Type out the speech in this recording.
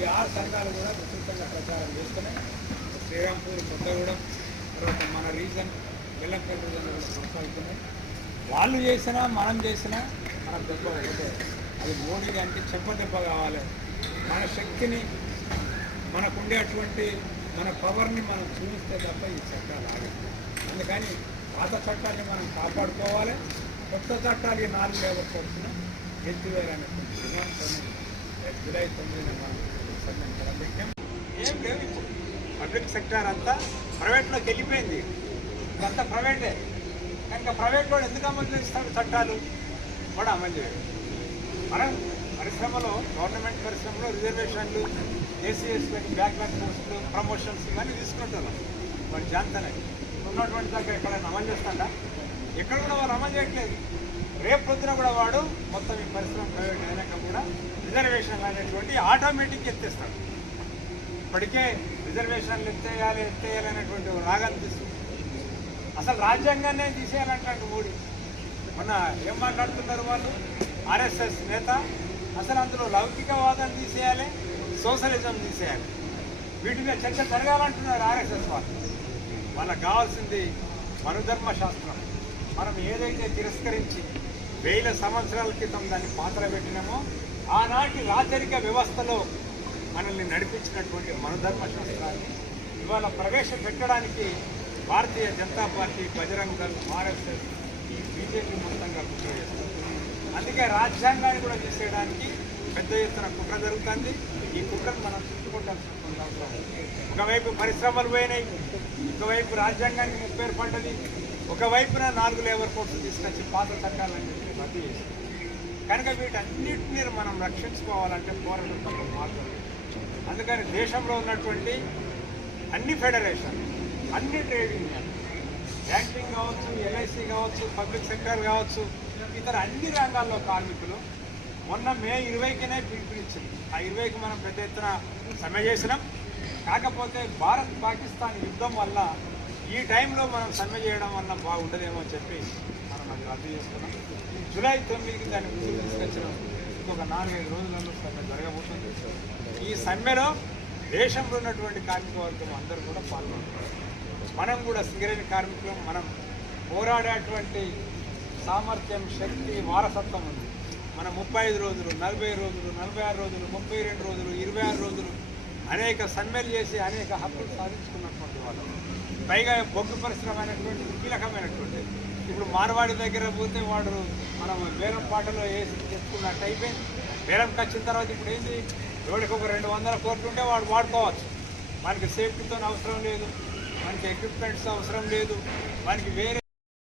ఈ 6 సంఘాలు కూడా విస్తృతంగా ప్రచారం చేస్తున్నాయి. శ్రీరాంపూర్, కొత్తగూడెం, తర్వాత మన రీజన్ బెల్లంపల్లి రీజన్ కొనసాగుతున్నాయి. వాళ్ళు చేసినా మనం చేసినా మన దెబ్బ ఒకటే. అది మోడీ అంటే చెంపదెబ్బ కావాలి. మన శక్తిని, మనకుండేటువంటి మన పవర్ని మనం చూపిస్తే తప్ప ఈ చట్టాలు ఆగదు. అందుకని పాత చట్టాన్ని మనం కాపాడుకోవాలి. కొత్త చట్టాలు ఈ 4 లేబర్ కోర్సును ఎత్తివేయాలనేటువంటి డిమాండ్తో జూలై 9న మనం ప్రారంభించాం. ఏం లేవు ఇప్పుడు. పబ్లిక్ సెక్టార్ అంతా ప్రైవేట్లోకి వెళ్ళిపోయింది. ఇదంతా ప్రైవేటే. కనుక ప్రైవేట్ వాడు ఎందుకు అమలు చేస్తాడు చట్టాలు? కూడా అమలు చేయడు. మనం పరిశ్రమలో, గవర్నమెంట్ పరిశ్రమలో రిజర్వేషన్లు, ఏసీఎస్లకి బ్యాక్లాగ్ పోస్టులు, ప్రమోషన్స్ ఇవన్నీ తీసుకుంటున్నాం. వాడు జాంతనే ఉన్నటువంటి దగ్గర ఎక్కడైనా అమలు చేస్తాడా? ఎక్కడ కూడా వాళ్ళు అమలు చేయట్లేదు. రేపు పొద్దున కూడా వాడు మొత్తం ఈ పరిశ్రమ ప్రైవేట్ అయినాక కూడా రిజర్వేషన్లు అనేటువంటి ఆటోమేటిక్ ఎత్తేస్తాడు. ఇప్పటికే రిజర్వేషన్లు ఎత్తేయాలి అనేటువంటి రాగాలు తీస్తుంది. అసలు రాజ్యాంగాన్ని తీసేయాలంటాడు మోడీ. మొన్న ఏం మాట్లాడుతున్నారు వాళ్ళు? ఆర్ఎస్ఎస్ నేత అసలు అందులో లౌకికవాదం తీసేయాలి, సోషలిజం తీసేయాలి, వీటి మీద చర్చ జరగాలంటున్నారు ఆర్ఎస్ఎస్ వాళ్ళు. వాళ్ళకి కావాల్సింది మనుధర్మ శాస్త్రం. మనం ఏదైతే తిరస్కరించి 1000 సంవత్సరాల క్రితం దాన్ని పాత్ర పెట్టినామో ఆనాటి రాచరిక వ్యవస్థలో మనల్ని నడిపించినటువంటి మనుధర్మ శాస్త్రాన్ని ఇవాళ ప్రవేశపెట్టడానికి భారతీయ జనతా పార్టీ, బజరంగ దళ్, ఆర్ఎస్ఎస్, ఈ బీజేపీ మొత్తంగా కుట్ర చేస్తుంది. అందుకే రాజ్యాంగాన్ని కూడా తీసేయడానికి పెద్ద ఎత్తున కుట్ర జరుగుతుంది. ఈ కుట్రను మనం చుట్టుకుంటాల్సినటువంటి అవసరం. ఒకవైపు పరిశ్రమలు పోయినాయి, ఒకవైపు రాజ్యాంగానికి ముప్పేరు పడ్డది, ఒకవైపున 4 లేబర్ కోర్సులు తీసుకొచ్చి పాత చట్టాలన్నీ రద్దు చేసింది. కనుక వీటన్నిటిని మనం రక్షించుకోవాలంటే పోరాటం తప్ప మార్గం. అందుకని దేశంలో ఉన్నటువంటి అన్ని ఫెడరేషన్, అన్ని ట్రేడ్ యూనియన్, బ్యాంకింగ్ కావచ్చు, ఎల్ఐసి కావచ్చు, పబ్లిక్ సెక్టర్ కావచ్చు, ఇతర అన్ని రంగాల్లో కార్మికులు మొన్న మే 20నే పిలుపునిచ్చింది. ఆ 20కి మనం పెద్ద ఎత్తున సమ్మె చేసినాం. కాకపోతే భారత్ పాకిస్తాన్ యుద్ధం వల్ల ఈ టైంలో మనం సమ్మె చేయడం వల్ల బాగుండదేమో అని చెప్పి మనం అది రద్దు చేసుకున్నాం. జూలై 9కి దాన్ని ముందుకు తీసుకొచ్చినాం. ఇంకొక 4-5 రోజులలో సమ్మె జరగబోతుంది. ఈ సమ్మెలో దేశంలో ఉన్నటువంటి కార్మిక వర్గం అందరూ కూడా పాల్గొంటున్నారు. మనం కూడా సింగరేణి కార్మికులు, మనం పోరాడేటువంటి సామర్థ్యం, శక్తి, వారసత్వం ఉంది. మనం 35 రోజులు, 40 రోజులు, 46 రోజులు, 32 రోజులు, 26 రోజులు అనేక సమ్మెలు చేసి అనేక హక్కులు సాధించుకున్నటువంటి వాళ్ళు. పైగా బొగ్గు పరిశ్రమ అనేటువంటిది కీలకమైనటువంటి. ఇప్పుడు మార్వాడి దగ్గర పోతే వాడు మనం బేరం పాటలో వేసి తెచ్చుకున్నట్టు అయిపోయింది. బేరంకి వచ్చిన తర్వాత ఇప్పుడు ఏంటి? ఎవరికి ఒక 200 కోట్లు ఉంటే వాడు వాడుకోవచ్చు. మనకి సేఫ్టీతో అవసరం లేదు, మనకి ఎక్విప్మెంట్స్ అవసరం లేదు, మనకి వేరే